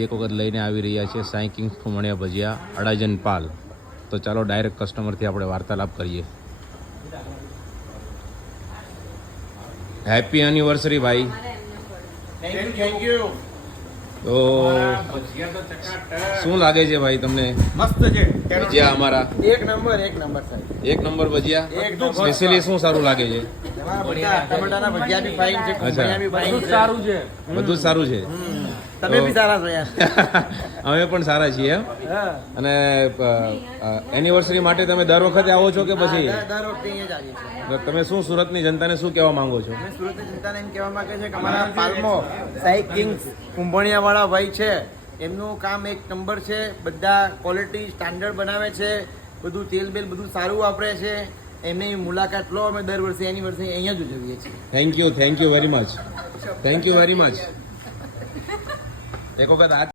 એક વખત લઈને આવી રહ્યા છે સાંઈ કિંગ્સ ખમણિયા ભજીયા અડાજન પાલ. તો ચાલો ડાયરેક્ટ કસ્ટમરથી આપણે વાર્તાલાપ કરીએ. હેપી એનિવર્સરી ભાઈ. Thank you. તો શું લાગે છે ભાઈ તમને મસ્ત છે ભજીયા અમારા? એક નંબર સાહેબ. એક નંબર ભજીયા. એકદમ સ્પેશિયલી શું સારું લાગે છે? એમાં બધા ટમેટાના ભજીયા બી ફાઇન છે, અચ્છા. કુંભળિયા બી ફાઇન છે. સારું છે. બધું જ સારું છે. તમે બી સારા છો યાર. અમે પણ સારા છીએ એમ. હા. અને એનિવર્સરી માટે તમે દર વખતે આવો છો કે પછી દર વખતે અહીંયા જ આવીએ છીએ. તમે શું સુરતની જનતાને શું કહેવા માંગો છો? અમે સુરતની જનતાને એમ કહેવા માંગે છે કે અમારા પાલમાં સાઈ કિંગ્સ કુંભણિયા વાળા ભાઈ છે, એમનું કામ એક નંબર છે. બધા ક્વોલિટી સ્ટાન્ડર્ડ બનાવે છે, બધું તેલ બેલ બધું સારું વાપરે છે. એમની મુલાકાત લો. અમે દર વર્ષે એનિવર્સરી અહીંયા જ ઉજવીએ છીએ. Thank you very much. Thank you very much. એક વખત આ